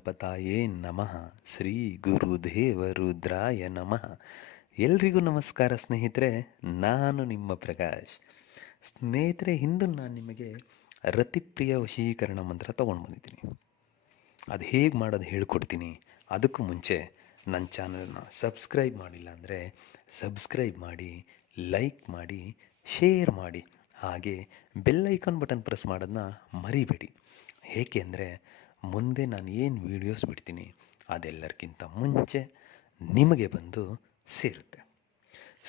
ಗಣಪತಾಯೇ ನಮಃ. ಶ್ರೀ ಗುರುದೇವ ರುದ್ರಾಯ ನಮಃ. ಎಲ್ರಿಗೂ ನಮಸ್ಕಾರ ಸ್ನೇಹಿತರೆ, ನಾನು ನಿಮ್ಮ ಪ್ರಕಾಶ್. ಸ್ನೇಹಿತರೆ, ಇಂದು ನಾನು ನಿಮಗೆ ರತಿಪ್ರಿಯ ವಶೀಕರಣ ಮಂತ್ರ ತೊಗೊಂಡು ಬಂದಿದ್ದೀನಿ. ಅದು ಹೇಗೆ ಮಾಡೋದು ಹೇಳ್ಕೊಡ್ತೀನಿ. ಅದಕ್ಕೂ ಮುಂಚೆ ನನ್ನ ಚಾನಲ್ನ ಸಬ್ಸ್ಕ್ರೈಬ್ ಮಾಡಿಲ್ಲ ಅಂದರೆ ಸಬ್ಸ್ಕ್ರೈಬ್ ಮಾಡಿ, ಲೈಕ್ ಮಾಡಿ, ಶೇರ್ ಮಾಡಿ, ಹಾಗೆ ಬೆಲ್ ಐಕಾನ್ ಬಟನ್ ಪ್ರೆಸ್ ಮಾಡೋದನ್ನ ಮರಿಬೇಡಿ. ಏಕೆ ಅಂದರೆ ಮುಂದೆ ನಾನು ಏನು ವೀಡಿಯೋಸ್ ಬಿಡ್ತೀನಿ ಅದೆಲ್ಲರಿಗಿಂತ ಮುಂಚೆ ನಿಮಗೆ ಬಂದು ಸೇರುತ್ತೆ.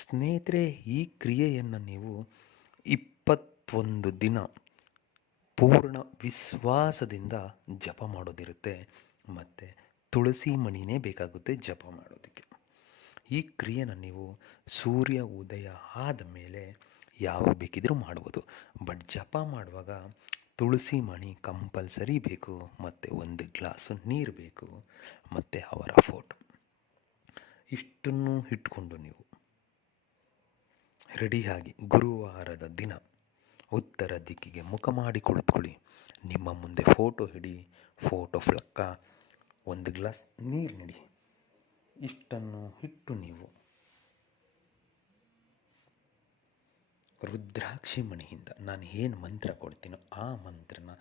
ಸ್ನೇಹಿತರೆ, ಈ ಕ್ರಿಯೆಯನ್ನು ನೀವು 21 ದಿನ ಪೂರ್ಣ ವಿಶ್ವಾಸದಿಂದ ಜಪ ಮಾಡೋದಿರುತ್ತೆ. ಮತ್ತು ತುಳಸಿ ಮಣಿನೇ ಬೇಕಾಗುತ್ತೆ ಜಪ ಮಾಡೋದಕ್ಕೆ. ಈ ಕ್ರಿಯೆನ ನೀವು ಸೂರ್ಯ ಉದಯ ಆದ ಮೇಲೆ ಯಾವಾಗ ಬೇಕಿದ್ರೂ ಮಾಡ್ಬೋದು. ಬಟ್ ಜಪ ಮಾಡುವಾಗ ತುಳಸಿ ಮಣಿ ಕಂಪಲ್ಸರಿ ಬೇಕು, ಮತ್ತು 1 ಗ್ಲಾಸು ನೀರು ಬೇಕು, ಮತ್ತು ಅವರ ಫೋಟೋ. ಇಷ್ಟನ್ನು ಇಟ್ಕೊಂಡು ನೀವು ರೆಡಿಯಾಗಿ ಗುರುವಾರದ ದಿನ ಉತ್ತರ ದಿಕ್ಕಿಗೆ ಮುಖ ಮಾಡಿ ಕುಳಿತುಕೊಳ್ಳಿ. ನಿಮ್ಮ ಮುಂದೆ ಫೋಟೋ ಹಿಡಿ, ಫೋಟೋ ಫ್ಲಕ್ಕ 1 ಗ್ಲಾಸ್ ನೀರು ನೀಡಿ. ಇಷ್ಟನ್ನು ಇಟ್ಟು ನೀವು ರುದ್ರಾಕ್ಷಿ ಮಣಿಯಿಂದ ನಾನು ಏನು ಮಂತ್ರ ಕೊಡ್ತೀನೋ ಆ ಮಂತ್ರನ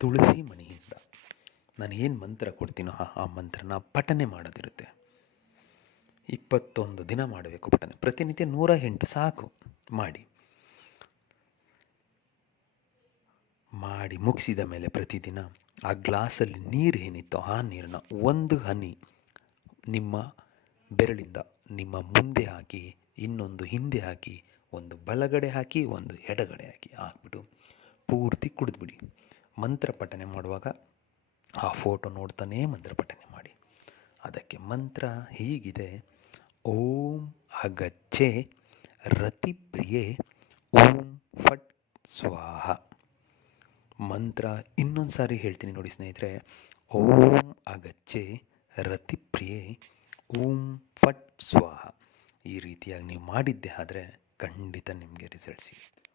ತುಳಸಿ ಮಣಿಯಿಂದ ನಾನು ಏನು ಮಂತ್ರ ಕೊಡ್ತೀನೋ ಆ ಮಂತ್ರನ ಪಠನೆ ಮಾಡೋದಿರುತ್ತೆ. 21 ದಿನ ಮಾಡಬೇಕು ಪಠನೆ. ಪ್ರತಿನಿತ್ಯ 108 ಸಾಕು. ಮಾಡಿ ಮುಗಿಸಿದ ಮೇಲೆ ಪ್ರತಿದಿನ ಆ ಗ್ಲಾಸಲ್ಲಿ ನೀರು ಏನಿತ್ತೋ ಆ ನೀರನ್ನ 1 ಹನಿ ನಿಮ್ಮ ಬೆರಳಿಂದ ನಿಮ್ಮ ಮುಂದೆ ಹಾಕಿ, ಇನ್ನೊಂದು ಹಿಂದೆ ಹಾಕಿ, ಒಂದು ಬಲಗಡೆ ಹಾಕಿ, ಒಂದು ಎಡಗಡೆ ಹಾಕಿಬಿಟ್ಟು ಪೂರ್ತಿ ಕುಡಿದ್ಬಿಡಿ. ಮಂತ್ರ ಪಠನೆ ಮಾಡುವಾಗ ಆ ಫೋಟೋ ನೋಡ್ತಾನೇ ಮಂತ್ರ ಪಠನೆ ಮಾಡಿ. ಅದಕ್ಕೆ ಮಂತ್ರ ಹೀಗಿದೆ: ಓಂ ಅಗಚ್ಚೆ ರತಿಪ್ರಿಯೆ ಓಂ ಫಟ್ ಸ್ವಾಹ. ಮಂತ್ರ ಇನ್ನೊಂದು ಸಾರಿ ಹೇಳ್ತೀನಿ ನೋಡಿ ಸ್ನೇಹಿತರೆ. ಓಂ ಅಗಚ್ಚೆ ರತಿಪ್ರಿಯೆ ಓಂ ಫಟ್ ಸ್ವಾಹ. ಈ ರೀತಿಯಾಗಿ ನೀವು ಮಾಡಿದ್ದೆ ಆದರೆ ಖಂಡಿತ ನಿಮಗೆ ರಿಸಲ್ಟ್ ಸಿಗುತ್ತೆ.